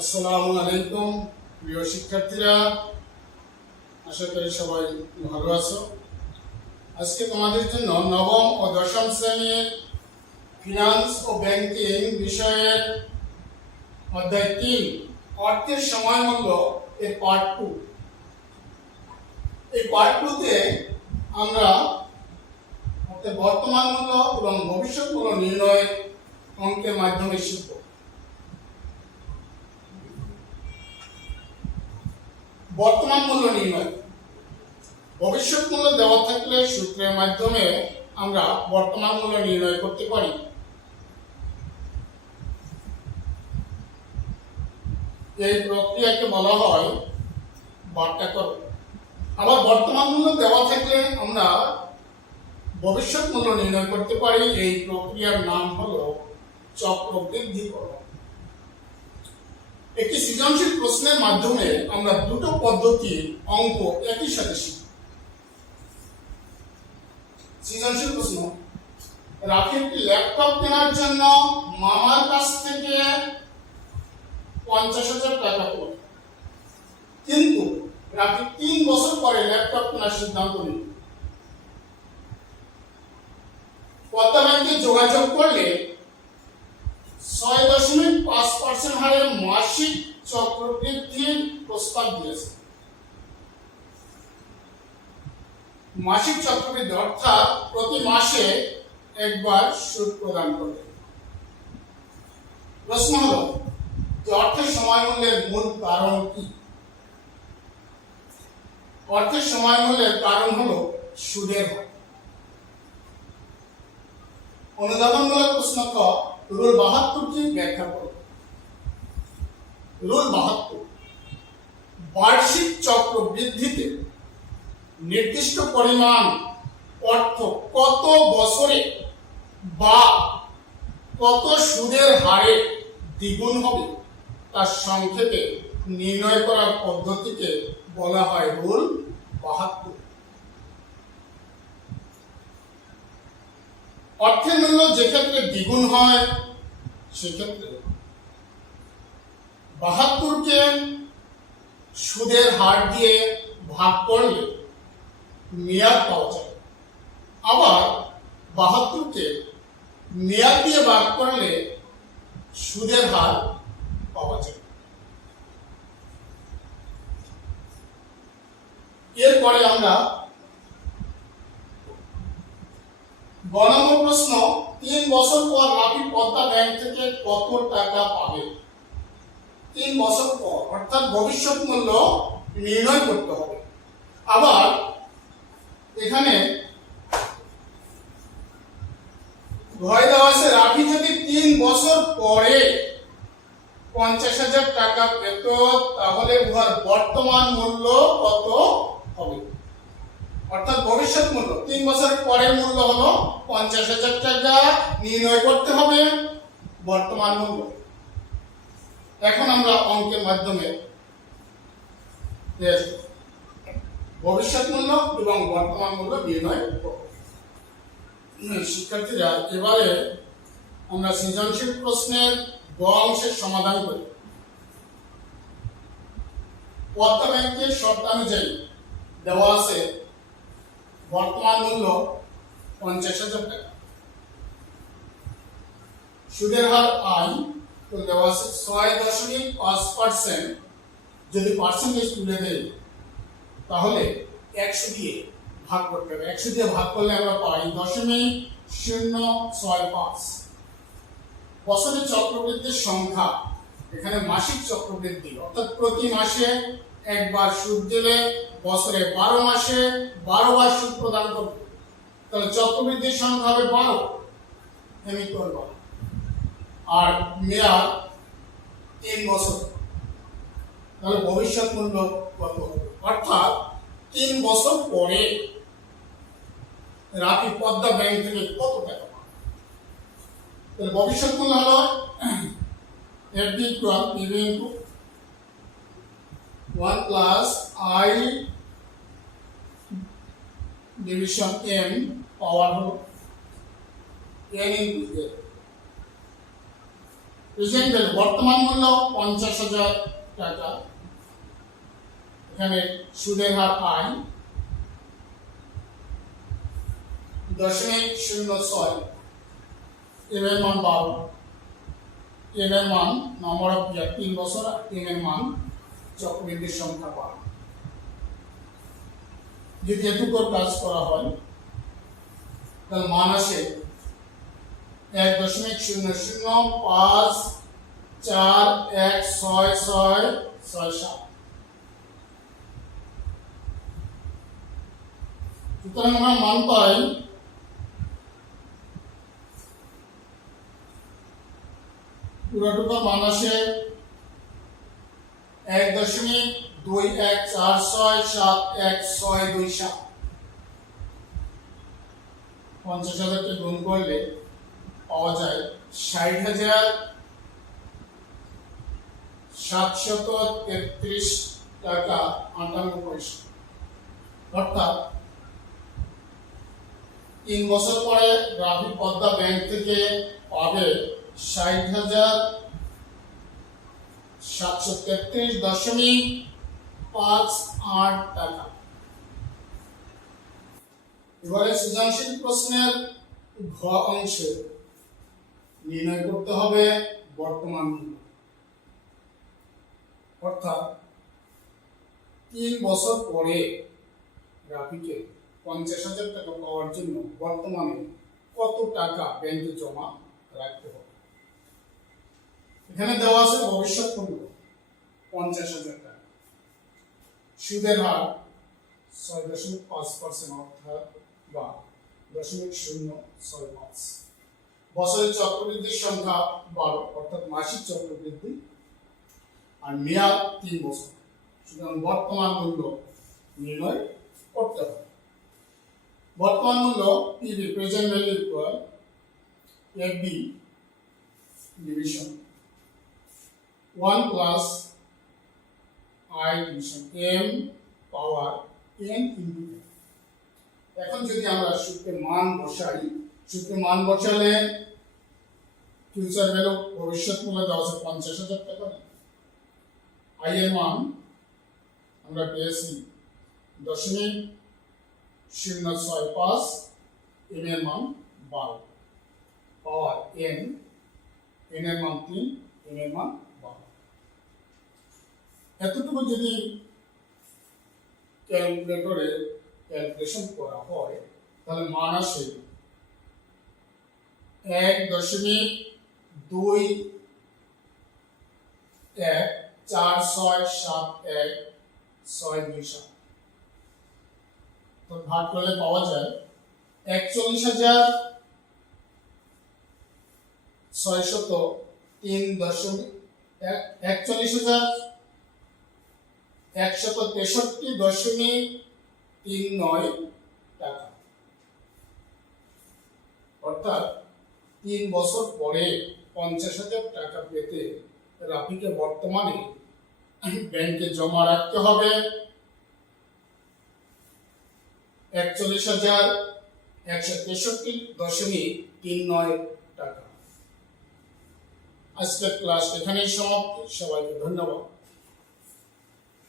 আসসালামু আলাইকুম প্রিয় শিক্ষার্থীরা, আশা করি সবাই ভালো আছো। আজকে তোমাদের জন্য নবম ও দশম শ্রেণীর ফিনান্স ও ব্যাংকিং বিষয়ের অধ্যায় 3 অর্থের সময় মূল্য এর পার্ট 2। এই পার্ট 2 তে আমরা অর্থের বর্তমান মূল্য এবং ভবিষ্যৎ মূল্য নির্ণয় অঙ্কের মাধ্যমে শিখব। বর্তমান মূল্য নির্ণয়। ভবিষ্যৎ মূল্য দেওয়া থাকলে সূত্রের মাধ্যমে আমরা বর্তমান মূল্য নির্ণয় করতে পারি। এই প্রক্রিয়াকে বলা হয় বাট্যাকরণ। আবার বর্তমান মূল্য দেওয়া থাকলে আমরা ভবিষ্যৎ মূল্য নির্ণয় করতে পারি। এই প্রক্রিয়ার নাম হলো চক্রবৃদ্ধিকরণ। একটি সৃজনশীল প্রশ্নের মাধ্যমে আমরা দুটো পদ্ধতির অঙ্ক একই সাথে শিখব। সৃজনশীল প্রশ্ন: রাফি একটি ল্যাপটপ কেনার জন্য মামার কাছ থেকে 50,000 টাকা পেল, কিন্তু রাফি 3 বছর পরে ল্যাপটপ কেনার সিদ্ধান্ত নিল। পদ্মা ব্যাংকে যোগাযোগ করলে 6.5% হারে মাসিক চক্রবৃদ্ধির প্রস্তাব দিয়েছে। মাসিক চক্রবৃদ্ধি অর্থাৎ প্রতি মাসে একবার সুদ প্রদান করবে। প্রশ্ন হলো যে অর্থের সময় মূল্যের মূল কারণ কি? অর্থের সময় মূল্যের কারণ হলো সুদের হার। অনুধাবনমূলক প্রশ্ন ক, রুল 72 কি ব্যাখ্যা করো। রুল 72: বার্ষিক চক্রবৃদ্ধিতে নির্দিষ্ট পরিমাণ অর্থ কত বছরে বা কত সুদের হারে দ্বিগুণ হবে তার সংক্ষেপে নির্ণয় করার পদ্ধতিকে বলা হয় রুল 72। অর্থের মূল্য যে ক্ষেত্রে দ্বিগুণ হয় সেক্ষেত্রে 72কে সুদের হার দিয়ে ভাগ করলে মেয়াদ পাওয়া যায়। আবার 72কে মেয়াদ দিয়ে ভাগ করলে সুদের হার পাওয়া যায়। এরপরে আমরা নম্বর প্রশ্ন: 3 বছর পর রাফি পদ্মা ব্যাংক থেকে কত টাকা পাবে? 3 বছর পর অর্থাৎ ভবিষ্যৎ মূল্য নির্ণয় করতে হবে। আবার এখানে ভয় দেওয়া আছে, রাফি যদি 3 বছর পরে 50,000 টাকা পেত তাহলে উহার বর্তমান মূল্য কত হবে? অর্থাৎ ভবিষ্যৎ মূল্য 3 বছর পরের মূল্য হলো 50,000 টাকা, নির্ণয় করতে হবে বর্তমান মূল্য। এখন আমরা অঙ্কের মাধ্যমে ভবিষ্যৎ মূল্য এবং বর্তমান মূল্য নির্ণয় করব। শিক্ষার্থীরা, এবারে আমরা সৃজনশীল প্রশ্নের গ অংশের সমাধান করি। পদ্মা ব্যাংকের শর্তানুযায়ী দেওয়া আছে বর্তমান মূল্য 50,000 টাকা, সুদের হার আই তো দেওয়া আছে 6.5%। যদি পার্সেন্টেজ তুলে দেই তাহলে 100 দিয়ে ভাগ করতে হবে। 100 দিয়ে ভাগ করলে আমরা পাই 0.065। বছরের চক্রবৃদ্ধির সংখ্যা, এখানে মাসিক চক্রবৃদ্ধি অর্থাৎ প্রতি মাসে একবার সুদ দিলে বছরে 12 মাসে 12 বার সুদ প্রদান করবে, তাহলে চক্রবৃদ্ধির সংখ্যা হবে 12 12। আর মেয়াদ 3 বছর, তাহলে ভবিষ্যৎ মূল্য কত হবে? অর্থাৎ 3 বছর পরে রাফি পদ্মা ব্যাংক থেকে কত টাকা পাবে? তাহলে ভবিষ্যৎ মূল্য হলো FD = PV * 1 + I division M পাওয়ার হলো N * A। প্রেজেন্ট ভ্যালু বর্তমান মূল্য 50,000 টাকা। এখানে সুদের হার আই 0.06, এম এর মান 12, এন এর মান নাম্বার অফ ইয়ার 3 বছর, এন এর মান চক্রবৃদ্ধির সংখ্যা 12। যদি এটুকুর কাজ করা হয় তাহলে মান আসে 1.0054166667। সুতরাং আমরা মান পাই পুরোটুকুর মান আসে 1.21467167 50,000 কে গুণ করলে পাওয়া যায় 60,733 টাকা 58 পয়সা। অর্থাৎ 3 বছর পরে গ্রামীণ পদ্মা ব্যাংক থেকে পাবে 60,733.58 টাকা। এবারে সৃজনশীল প্রশ্নের ঘ অংশে নির্ণয় করতে হবে বর্তমান মূল্য। অর্থাৎ 3 বছর পরে গ্রাফিকে 50,000 টাকা পাওয়ার জন্য বর্তমানে কত টাকা ব্যাংকে জমা রাখতে হবে। এখানে দেওয়া আছে ভবিষ্যৎ মূল্য 50,000 টাকা, সুদের হার 6.5% অর্থাৎ বা 0.065, বছরের চক্রবৃদ্ধির সংখ্যা 12 অর্থাৎ মাসিক চক্রবৃদ্ধি, আর মেয়াদ 3 বছর। সুতরাং বর্তমান মূল্য নির্ণয় করতে হবে। বর্তমান মূল্য PV present value equal FV division 1 plus i division m power n into n. এখন যদি আমরা সূত্রে মান বসাই, সূত্রে মান বসালে ফিউচার ভ্যালু ভবিষ্যৎ মূল্য দেওয়া আছে 50,000 টাকা। আই এর মান আমরা পেয়েছি 0.065, এম এর মান 12, পাওয়ার এন, এন এর মান 3, এম এর মান 12। এতটুকু যদি ক্যালকুলেটরে ক্যালকুলেশন করা হয় তাহলে মান আসে 1.214671627। তো ভাগ করলে পাওয়া যায় 41,163.39 টাকা। অর্থাৎ 3 বছর পরে 50,000 টাকা পেতে রাফিকে বর্তমানে ব্যাংকে জমা রাখতে হবে 41,163.39 টাকা। আজকের ক্লাস এখানেই সমাপ্ত। সবাইকে ধন্যবাদ।